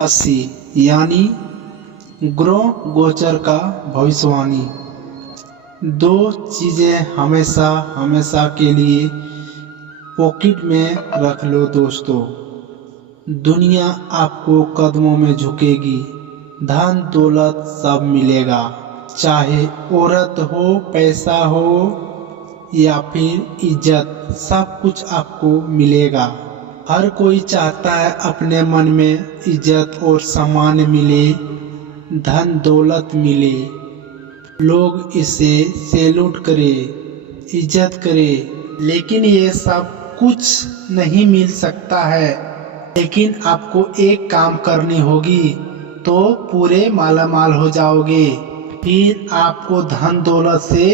80 यानी ग्रह गोचर का भविष्यवाणी। दो चीजें हमेशा हमेशा के लिए पॉकेट में रख लो दोस्तों। दुनिया आपको कदमों में झुकेगी, धन दौलत सब मिलेगा, चाहे औरत हो, पैसा हो या फिर इज्जत, सब कुछ आपको मिलेगा। हर कोई चाहता है अपने मन में इज्जत और सम्मान मिले, धन दौलत मिले, लोग इसे सैल्यूट करे, इज्जत करे। लेकिन ये सब कुछ नहीं मिल सकता है। लेकिन आपको एक काम करनी होगी तो पूरे मालामाल हो जाओगे। फिर आपको धन दौलत से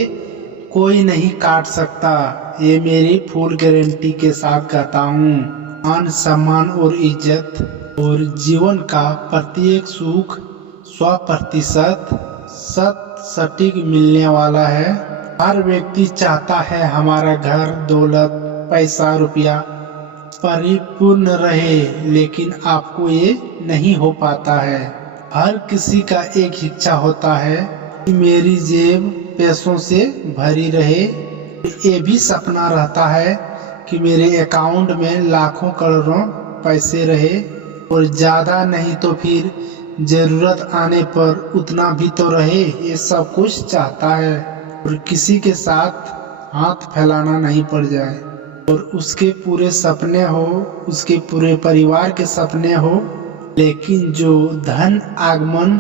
कोई नहीं काट सकता, ये मेरी फुल गारंटी के साथ कहता हूँ। मान सम्मान और इज्जत और जीवन का प्रत्येक सुख 100% सटीक मिलने वाला है। हर व्यक्ति चाहता है हमारा घर, दौलत, पैसा, रुपया परिपूर्ण रहे, लेकिन आपको ये नहीं हो पाता है। हर किसी का एक इच्छा होता है कि मेरी जेब पैसों से भरी रहे। ये भी सपना रहता है कि मेरे अकाउंट में लाखों करोड़ों पैसे रहे, और ज़्यादा नहीं तो फिर ज़रूरत आने पर उतना भी तो रहे। ये सब कुछ चाहता है, और किसी के साथ हाथ फैलाना नहीं पड़ जाए, और उसके पूरे सपने हो, उसके पूरे परिवार के सपने हो। लेकिन जो धन आगमन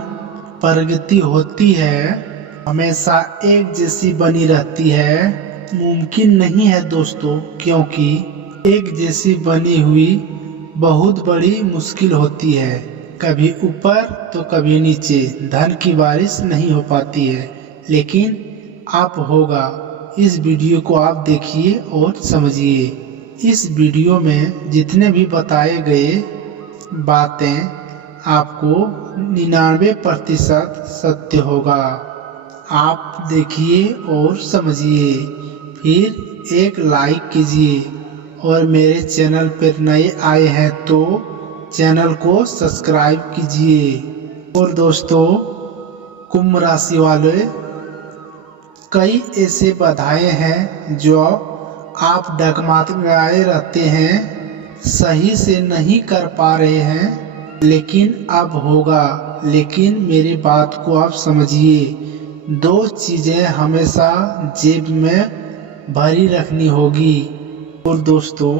प्रगति होती है हमेशा एक जैसी बनी रहती है, मुमकिन नहीं है दोस्तों, क्योंकि एक जैसी बनी हुई बहुत बड़ी मुश्किल होती है। कभी ऊपर तो कभी नीचे धन की बारिश नहीं हो पाती है, लेकिन आप होगा। इस वीडियो को आप देखिए और समझिए। इस वीडियो में जितने भी बताए गए बातें आपको 99% सत्य होगा। आप देखिए और समझिए, फिर एक लाइक कीजिए, और मेरे चैनल पर नए आए हैं तो चैनल को सब्सक्राइब कीजिए। और दोस्तों, कुंभ राशि वाले, कई ऐसे बाधाएं हैं जो आप डगमगाए रहते हैं, सही से नहीं कर पा रहे हैं, लेकिन अब होगा। लेकिन मेरी बात को आप समझिए। दो चीजें हमेशा जेब में भरी रखनी होगी। और दोस्तों,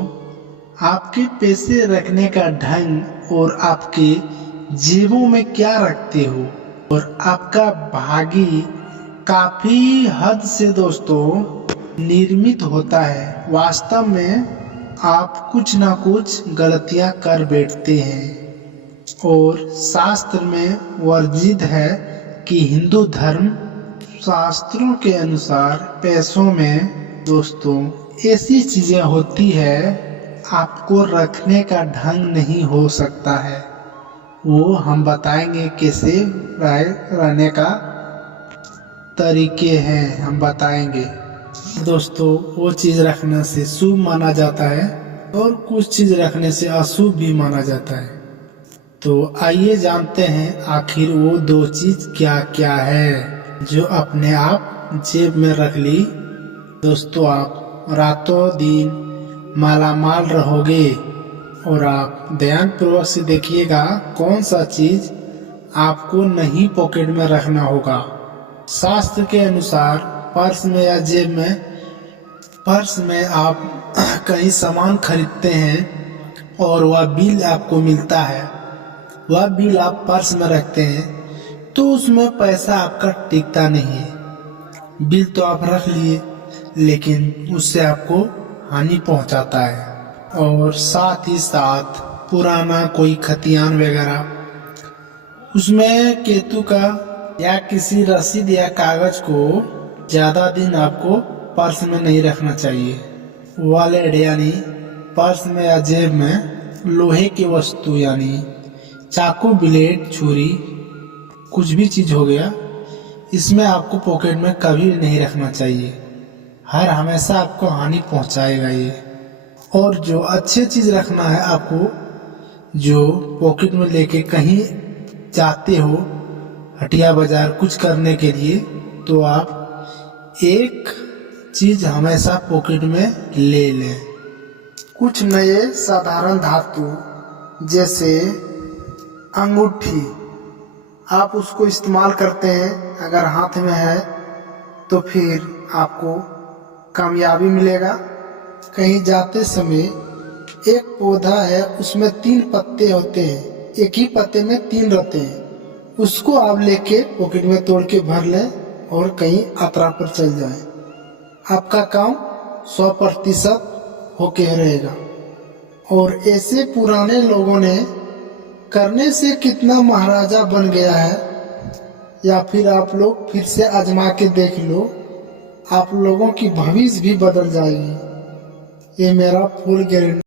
आपके पैसे रखने का ढंग और आपके जेबों में क्या रखते हो, और आपका भाग्य काफी हद से दोस्तों निर्मित होता है। वास्तव में आप कुछ ना कुछ गलतियां कर बैठते हैं, और शास्त्र में वर्जित है कि हिंदू धर्म शास्त्रों के अनुसार पैसों में दोस्तों ऐसी चीजें होती है आपको रखने का ढंग नहीं हो सकता है। वो हम बताएंगे कैसे रहने का तरीके हैं, हम बताएंगे दोस्तों। वो चीज रखने से शुभ माना जाता है, और कुछ चीज रखने से अशुभ भी माना जाता है। तो आइए जानते हैं आखिर वो दो चीज क्या क्या है जो अपने आप जेब में रख ली। दोस्तों, आप रातों दिन मालामाल रहोगे, और आप ध्यानपूर्वक से देखिएगा कौन सा चीज आपको नहीं पॉकेट में रखना होगा। शास्त्र के अनुसार पर्स में या जेब में, पर्स में आप कहीं सामान खरीदते हैं और वह बिल आपको मिलता है, वह बिल आप पर्स में रखते हैं, तो उसमें पैसा आपका टिकता नहीं है। बिल तो आप रख लिए, लेकिन उससे आपको हानि पहुंचाता है। और साथ ही साथ पुराना कोई खतियान वगैरह, उसमें केतु का या किसी रसीद या कागज को ज्यादा दिन आपको पर्स में नहीं रखना चाहिए। वॉलेट यानी पर्स में या जेब में लोहे की वस्तु यानी चाकू, ब्लेड, छुरी, कुछ भी चीज हो गया, इसमें आपको पॉकेट में कभी नहीं रखना चाहिए। हर हमेशा आपको हानि पहुंचाएगा ये। और जो अच्छी चीज रखना है आपको, जो पॉकेट में लेके कहीं जाते हो हटिया बाजार कुछ करने के लिए, तो आप एक चीज हमेशा पॉकेट में ले लें। कुछ नए साधारण धातु जैसे अंगूठी, आप उसको इस्तेमाल करते हैं, अगर हाथ में है तो फिर आपको कामयाबी मिलेगा। कहीं जाते समय एक पौधा है, उसमें 3 पत्ते होते हैं, एक ही पत्ते में 3 रहते हैं, उसको आप लेके पॉकेट में तोड़ के भर लें और कहीं यात्रा पर चल जाएं, आपका काम 100% होके रहेगा। और ऐसे पुराने लोगों ने करने से कितना महाराजा बन गया है, या फिर आप लोग फिर से आजमा के देख लो, आप लोगों की भविष्य भी बदल जाएगी। ये मेरा फुल गारंटी।